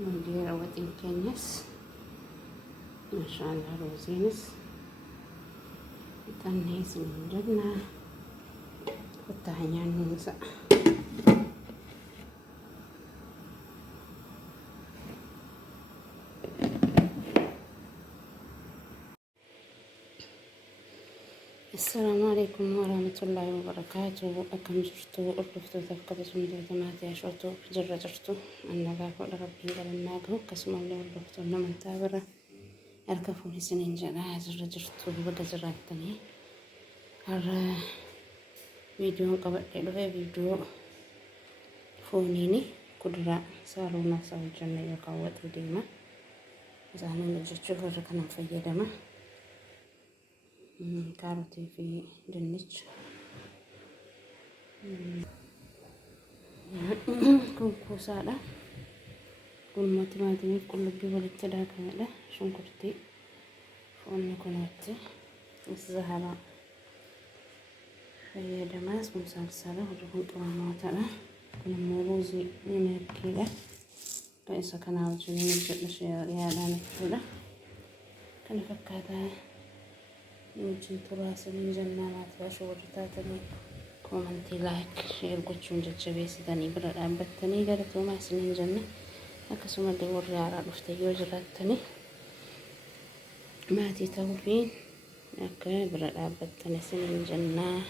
ندير وطن كنس ما شاء الله روزينس تنهيس من جبنة وتهنيان ننسى السلام عليكم ورحمة الله وبركاته. أكم جرتو أردفتو تفقدتو مدودمات يشوتو جرجرتو أنك أقول ربي قلناكو كسم اللي أردفتو نمن تابرة أركفوني سنين جنا جرجرتو بقى جراتني هر فيديو قبل إلوه فيديو فونيني كدرا سارونا سوى الجنة يقوات ديما زانو نجتشو هركنا فيدما كاروتي في دنيش كون كوسالا كون ماتماتمي كل بيقول ابتداء كاملة شنكرتي فون كونوتي الزهرة في دماس مسلسلة وجبن قواماتنا كون موروزي نمكيلة رئيسة كان جنين الجلش يالان كيلة كان فكاتا يمكن تراث من جنات وشورتاتني كومنتي لايك شير قوتشون جتشبيس داني برد أبتني قالت وما سنين جنة أكسو مدي وري على رفتي جراتني ما تتوفين أكا برد أبتني سنين جنة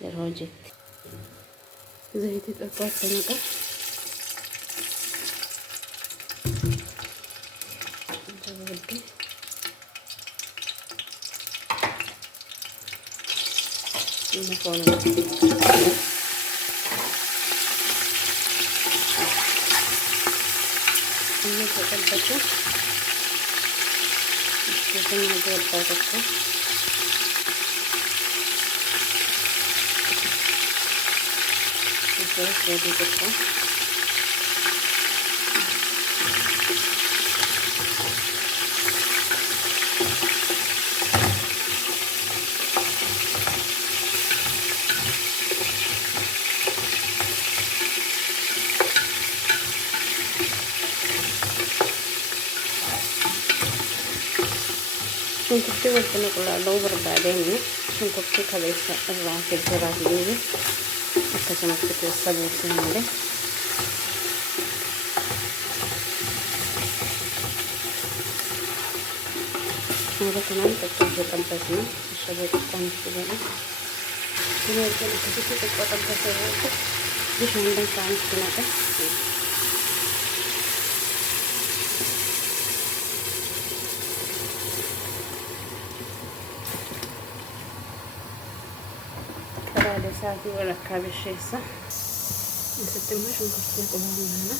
لروجت زيتي تقوات تنقى جبودي المكونات تقلبته يمكن هذا الباقة وزيت شنكرتي ولكن كلها لوبر بعدين شنكرتي كليسة الراس الجراحية أكثر كتير الصبر سنالي هذا كمان تكتب تنبسنا الشباب تكون كذا ini kan kita kekuatan kesehatan di sana kan kenapa para ada satu wala kabishesa nisitima shunkurti kulana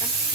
በቃ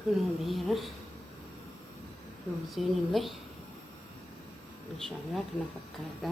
kunoo dhiira ruuziin illee inshallah kana fakkaata.